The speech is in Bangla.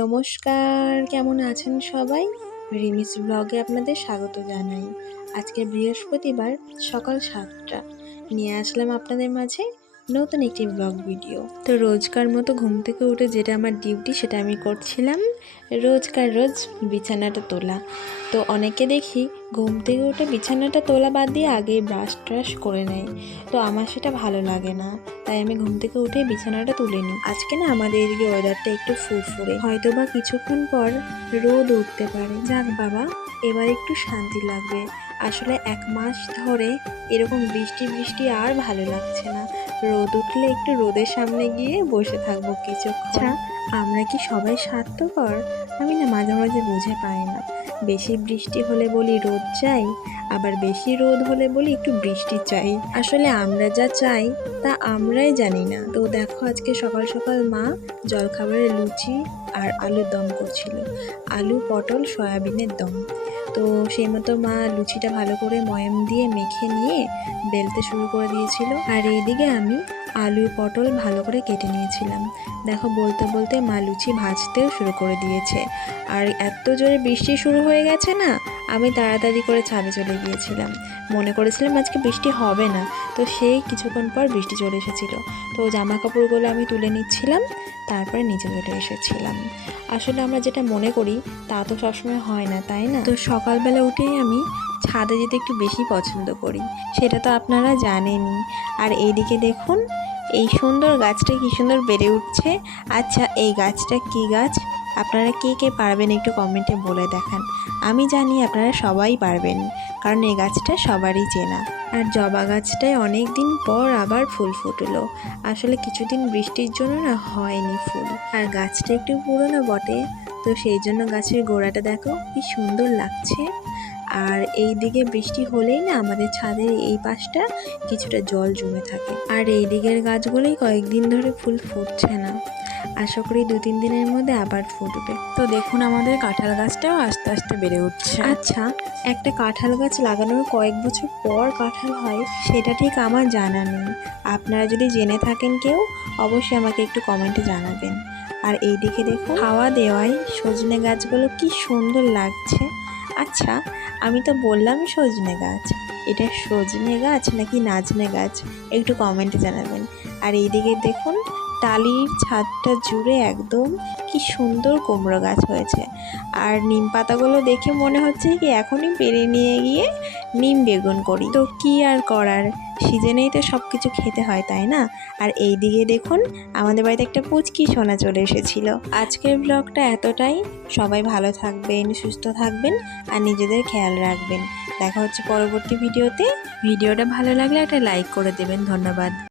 নমস্কার, কেমন আছেন সবাই? রিমিস ব্লগে আপনাদের স্বাগত জানাই। আজকে বৃহস্পতিবার সকাল 7টা নিয়ে আসলাম আপনাদের মাঝে নতুন একটি ব্লগ ভিডিও। তো রোজকার মতো ঘুম থেকে উঠে যেটা আমার ডিউটি সেটা আমি করছিলাম, রোজ বিছানাটা তোলা। তো অনেকে দেখি ঘুম থেকে উঠে বিছানাটা তোলা বাদ দিয়ে আগেই ব্রাশ ট্রাশ করে নেয়, তো আমার সেটা ভালো লাগে না, তাই আমি ঘুম থেকে উঠে বিছানাটা তুলে নিই। আজকে না আমাদের এদিকে ওয়েদারটা একটু ফুরফুরে, হয়তো বা কিছুক্ষণ পর রোদ উঠতে পারে। যাক বাবা, এবার একটু শান্তি লাগবে। আসলে 1 মাস ধরে এরকম বৃষ্টি আর ভালো লাগছে না। রোদ উঠলে একটু রোদের সামনে গিয়ে বসে থাকবো কিছুক্ষণ। আমরা কি সবাই স্বার্থপর? আমি না মাঝে মাঝে বুঝে পাই না। বেশি বৃষ্টি হলে বলি রোদ চাই, আবার বেশি রোদ হলে বলি একটু বৃষ্টি চাই। আসলে আমরা যা চাই তা আমরাই জানি না। তো দেখো, আজকে সকাল সকাল মা জলখাবারে লুচি আর আলুর দম করছিল, আলু পটল সয়াবিনের দম। তো সেই মতো মা লুচিটা ভালো করে ময়াম দিয়ে মেখে নিয়ে বেলতে শুরু করে দিয়েছিল, আর এইদিকে আমি আলু পটল ভালো করে কেটে নিয়েছিলাম। দেখো, বলতে বলতে মা লুচি ভাজতেও শুরু করে দিয়েছে। আর এত জোরে বৃষ্টি শুরু হয়ে গেছে না, আমি তাড়াতাড়ি করে ছাদে চলে গিয়েছিলাম। মনে করেছিলাম আজকে বৃষ্টি হবে না, তো সেই কিছুক্ষণ পর বৃষ্টি চলে এসেছিল। তো জামা কাপড়গুলো আমি তুলে নিচ্ছিলাম, তারপরে নিচে চলে এসেছিলাম। আসলে আমরা যেটা মনে করি তা তো সবসময় হয় না, তাই না? তো সকালবেলা উঠেই আমি ছাদে যেতে একটু বেশি পছন্দ করি, সেটা তো আপনারা জানেনই। আর এইদিকে দেখুন, এই সুন্দর গাছটা কি সুন্দর বেড়ে উঠছে। আচ্ছা, এই গাছটা কি গাছ? আপনারা কে কে পারবেন একটু কমেন্টে বলে দেখান। আমি জানি আপনারা সবাই পারবেন, কারণ এই গাছটা সবারই চেনা। আর জবা গাছটায় অনেক দিন পর আবার ফুল ফুটলো। আসলে কিছুদিন বৃষ্টির জন্য না হয়নি ফুল, আর গাছটা একটু পুরনো বটে, তো সেই জন্য গাছের গোড়াটা দেখো কি সুন্দর লাগছে। আর এই দিকে বৃষ্টি হলেই না আমাদের ছাদের এই পাশটা কিছুটা জল জমে থাকে, আর এই দিকের গাছগুলোই কয়েকদিন ধরে ফুল ফুটছে না। আশা করি 2-3 দিনের মধ্যে আবার ফুটবে। তো দেখুন, আমাদের কাঁঠাল গাছটাও আস্তে আস্তে বেড়ে উঠছে। আচ্ছা, একটা কাঁঠাল গাছ লাগানোর কয়েক বছর পর কাঁঠাল হয় সেটা ঠিক আমার জানা নেই। আপনারা যদি জেনে থাকেন কেউ, অবশ্যই আমাকে একটু কমেন্টে জানাবেন। আর এই দিকে দেখুন, হাওয়া দেওয়ায় সজনে গাছগুলো কি সুন্দর লাগছে। আচ্ছা, আমি তো বললাম সজনে গাছ, এটা সজনে গাছ নাকি নাজনে গাছ একটু কমেন্টে জানাবেন। আর এইদিকে দেখুন, টালির ছাদটা জুড়ে একদম কি সুন্দর কুমড়ো গাছ হয়েছে। আর নিম পাতাগুলো দেখে মনে হচ্ছে কি এখনই পেরে নিয়ে গিয়ে নিম বেগুন করি। তো কি আর করার, সিজনেই তো সব কিছু খেতে হয়, তাই না? আর এই দিকে দেখুন, আমাদের বাড়িতে একটা পুচকি সোনা চলে এসেছিল। আজকের ব্লগটা এতটাই। সবাই ভালো থাকবেন, সুস্থ থাকবেন, আর নিজেদের খেয়াল রাখবেন। দেখা হচ্ছে পরবর্তী ভিডিওতে। ভিডিওটা ভালো লাগলে একটা লাইক করে দেবেন। ধন্যবাদ।